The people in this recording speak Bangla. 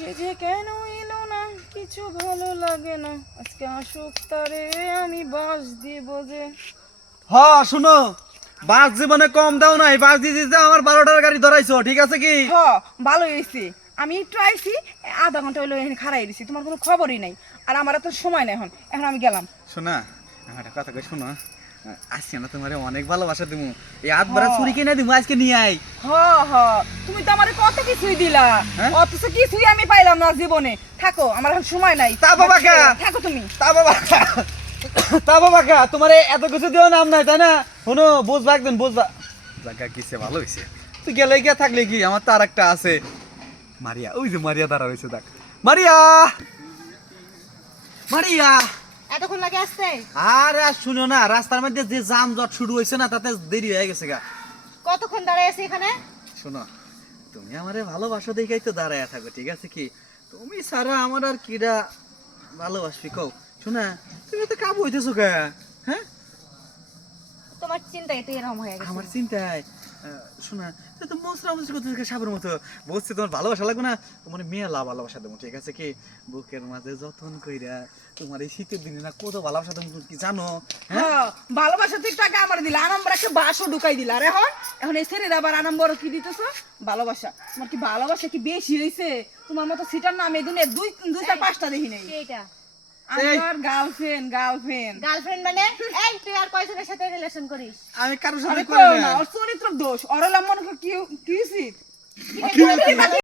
সে যে কেন এলো না কিছু ভালো লাগে না, আজকে আসুক তারে আমি বাস দিব যে। শুনো, বাস জীবনে কম দাও নাই, বাস দিয়ে দিতে আমার 12টার গাড়ি ধরাইছো, ঠিক আছে কি? ভালো হয়েছে, আমি একটু আইছি, আধা ঘন্টা হইলো এখানে খাড়াই দিছি, তোমার কোনো খবরই নাই। আর আমার এত সময় নাই, এখন এখন আমি গেলাম। শোনা, একটা কথা কই শোনো, আজকে না তোমারে অনেক ভালোবাসা দিমু, এই হাত ভরা চুরি কিনে দিমু, আজকে নিয়ে আই। হ হ তুমি তো আমারে কত কিছুই দিলা, হ্যাঁ? অথচ কিছুই আমি পাইলাম না জীবনে। থাকো, আমার এখন সময় নাই। তা বাবা কা? থাকো তুমি। তা বাবা তা বাবা কা, তোমারে এত কিছু দিও নাম নাই তাই না? শোনো, বুঝবা একদিন, বুঝবা। জায়গা কিসে ভালো হইছে, তুই গেলে গিয়া থাকলে কি, আমার তো আর একটা আছে, মারিয়া। ওই যে মারিয়া দাঁড়া রয়েছে, দেখ মারিয়া, মারিয়া। এতক্ষণ লাগে আসতে? আরে শুনো না, রাস্তার মধ্যে যে যানজট শুরু হয়েছে না, তাতে দেরি হয়ে গেছে গা। কতক্ষণ দাঁড়ায় আছি এখানে? শোনো, তুমি আমারে ভালোবাসো দেখাই তো দাঁড়ায় থাকো, ঠিক আছে কি? তুমি সারা আমার আর কিরা ভালোবাসবি কও? শোনা, তুমি তো কাবু হইতেছো কে? হ্যাঁ, তোমার চিন্তায় তো এরকম হয়ে গেছে। আমার চিন্তায় শোনা, তুই তো মশরা মশরি করতে সাবের মতো বলছি, তোমার ভালোবাসা লাগবে না, তোমার মেয়েলা ভালোবাসা দেবো, ঠিক আছে কি? বুকের মাঝে যতন কইরা তোমার এই শীতের দিনে না কত ভালোবাসা দেবো, তুমি কি জানো? হ্যাঁ, ভালোবাসা তুই টাকা আমার দিলা, আনাম্বর একটা বাসও ঢুকাই দিলা। আর এখন এখন এই ছেলেরা আবার আনাম্বর কি দিতেছো? ভালোবাসা। তোমার কি ভালোবাসা কি বেশি হয়েছে? তোমার মতো সিটার নামে দুনিয়া দুই দুই চার পাঁচটা দেখি নাই। এইটা আমার গার্লফ্রেন্ড গার্লফ্রেন্ড গার্লফ্রেন্ড মানে? এই তুই আর কয়জনের সাথে রিলেশন করিস? আমি কারোর সাথে আরে করি কইও না। না, ওর চরিত্র দোষ। ওর মনে কি কি উচিত? কি